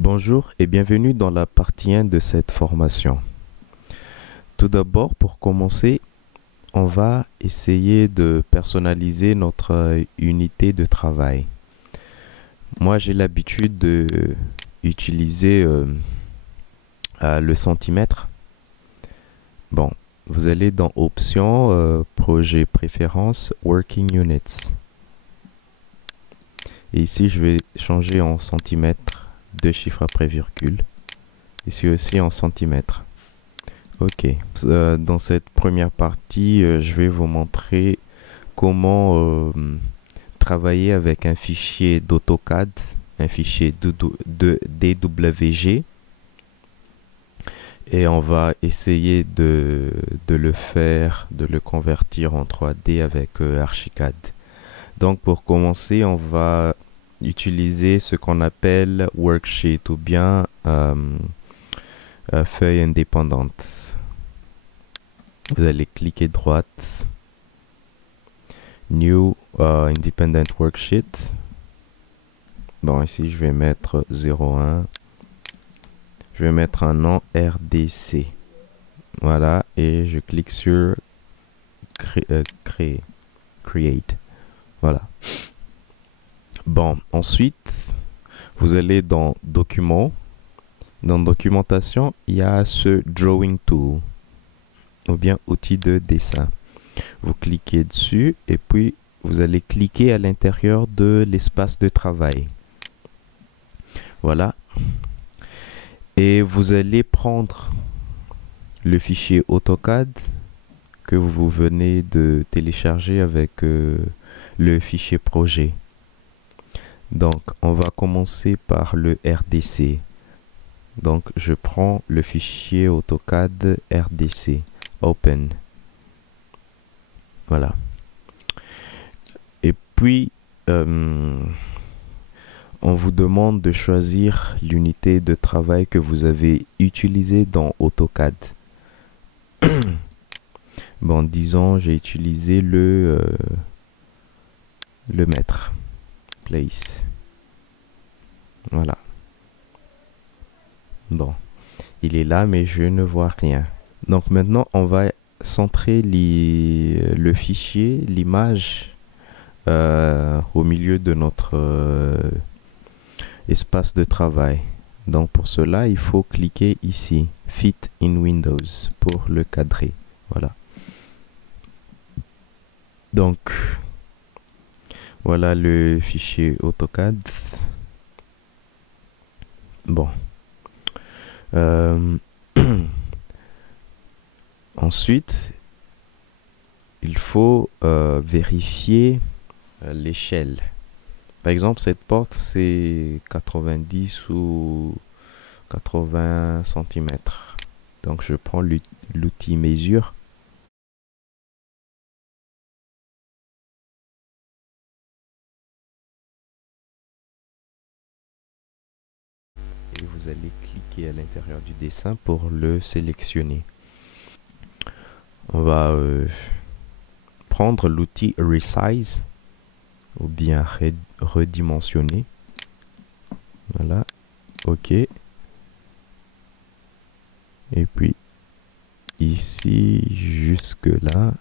Bonjour et bienvenue dans la partie 1 de cette formation. Tout d'abord, pour commencer, on va essayer de personnaliser notre unité de travail. Moi, j'ai l'habitude de utiliser le centimètre. Bon, vous allez dans Options, Projet Préférences, Working Units. Et ici, je vais changer en centimètres, deux chiffres après virgule. Ici aussi en centimètres. Ok. Dans cette première partie, je vais vous montrer comment travailler avec un fichier d'AutoCAD, un fichier de DWG. Et on va essayer de le faire, de le convertir en 3D avec Archicad. Donc pour commencer, on va utiliser ce qu'on appelle worksheet ou bien feuille indépendante. Vous allez cliquer droite, New Independent Worksheet. Bon, ici je vais mettre 01. Je vais mettre un nom RDC. Voilà, et je clique sur Create. Voilà. Bon, ensuite, vous allez dans Documents. Dans Documentation, il y a ce Drawing Tool, ou bien outil de dessin. Vous cliquez dessus et puis vous allez cliquer à l'intérieur de l'espace de travail. Voilà. Et vous allez prendre le fichier AutoCAD que vous venez de télécharger avec le fichier projet. Donc, on va commencer par le RDC. Donc, je prends le fichier AutoCAD RDC. Open. Voilà. Et puis, on vous demande de choisir l'unité de travail que vous avez utilisée dans AutoCAD. Bon, disons, j'ai utilisé le mètre. Place. Voilà. Bon, il est là, mais je ne vois rien. Donc maintenant, on va centrer le fichier, l'image, au milieu de notre espace de travail. Donc pour cela, il faut cliquer ici, Fit in Windows, pour le cadrer. Voilà. Donc, voilà le fichier AutoCAD. Bon. Ensuite, il faut vérifier l'échelle. Par exemple, cette porte, c'est 90 ou 80 cm. Donc, je prends l'outil mesure. Et vous allez cliquer à l'intérieur du dessin pour le sélectionner. On va prendre l'outil Resize ou bien redimensionner. Voilà. OK. Et puis ici jusque là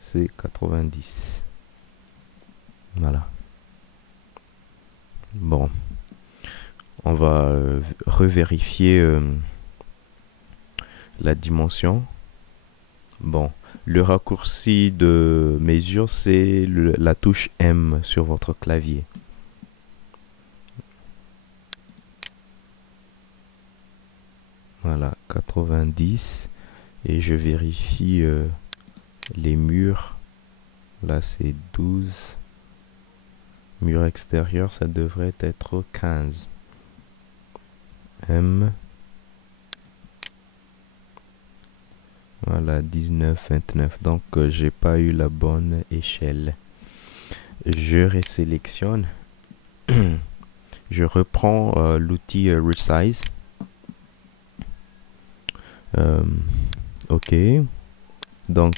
c'est 90. Voilà. Bon, on va revérifier la dimension. Bon, le raccourci de mesure, c'est la touche M sur votre clavier. Voilà, 90. Et je vérifie les murs. Là, c'est 12. Mur extérieur, ça devrait être 15. M. Voilà, 19, 29. Donc, j'ai pas eu la bonne échelle. Je résélectionne. Je reprends l'outil Resize. OK. Donc,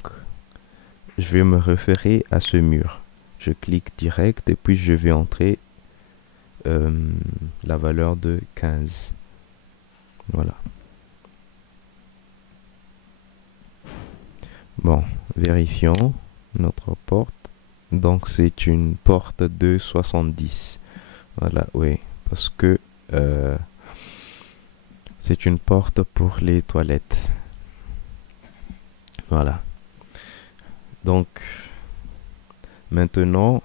je vais me référer à ce mur. Je clique direct et puis je vais entrer la valeur de 15. Voilà. Bon, vérifions notre porte. Donc c'est une porte de 70. Voilà, oui, parce que c'est une porte pour les toilettes. Voilà. Donc maintenant,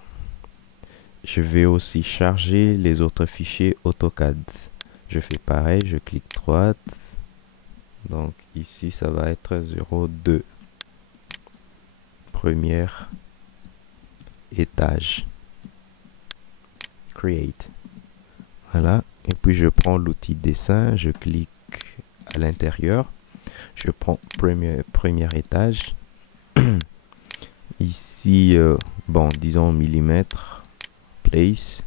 je vais aussi charger les autres fichiers AutoCAD. Je fais pareil, je clique droite. Donc ici, ça va être 02. Premier étage. Create. Voilà. Et puis je prends l'outil dessin, je clique à l'intérieur. Je prends premier étage. Ici, bon, disons millimètres. Place.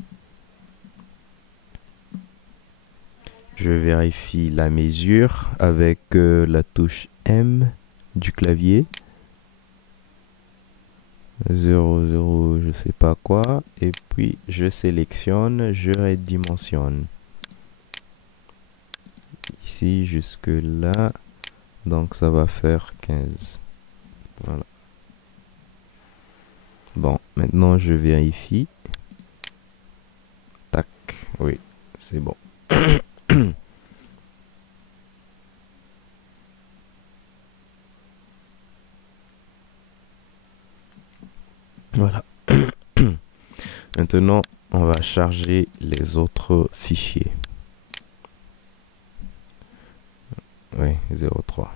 Je vérifie la mesure avec la touche M du clavier. 00, je sais pas quoi. Et puis je sélectionne, je redimensionne. Ici jusque là. Donc ça va faire 15. Voilà. Bon, maintenant je vérifie. Tac, oui, c'est bon. Voilà. Maintenant, on va charger les autres fichiers. Oui, 03.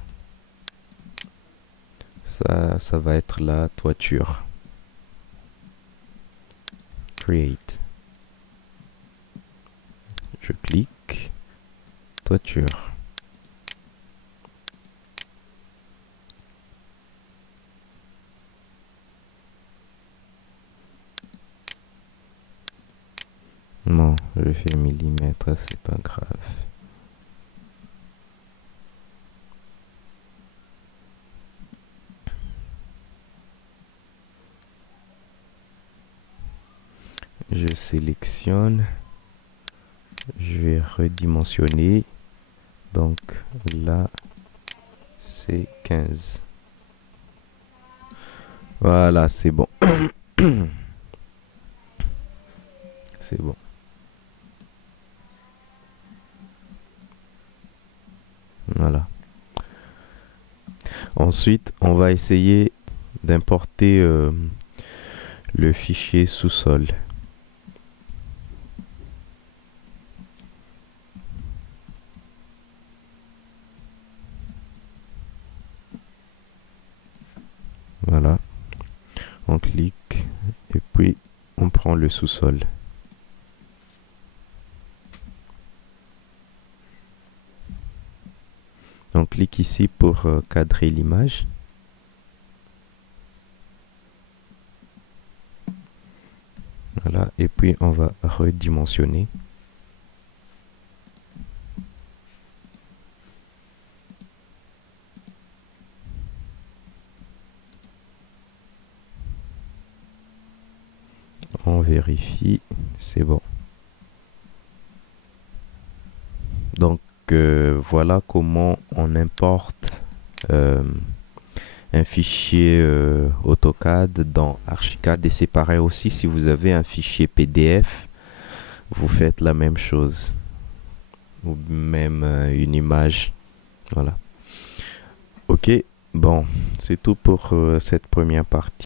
Ça va être la toiture. Create. Je clique. Toiture. Non, je fais millimètre, c'est pas grave. Je sélectionne. Je vais redimensionner. Donc là, c'est 15. Voilà, c'est bon. C'est bon. Voilà. Ensuite, on va essayer d'importer le fichier sous-sol. Voilà. On clique et puis on prend le sous-sol. On clique ici pour cadrer l'image. Voilà, et puis on va redimensionner. On vérifie, c'est bon. Donc voilà comment on importe un fichier AutoCAD dans Archicad, et c'est pareil aussi si vous avez un fichier PDF, vous faites la même chose, ou même une image. Voilà. Ok, bon, c'est tout pour cette première partie.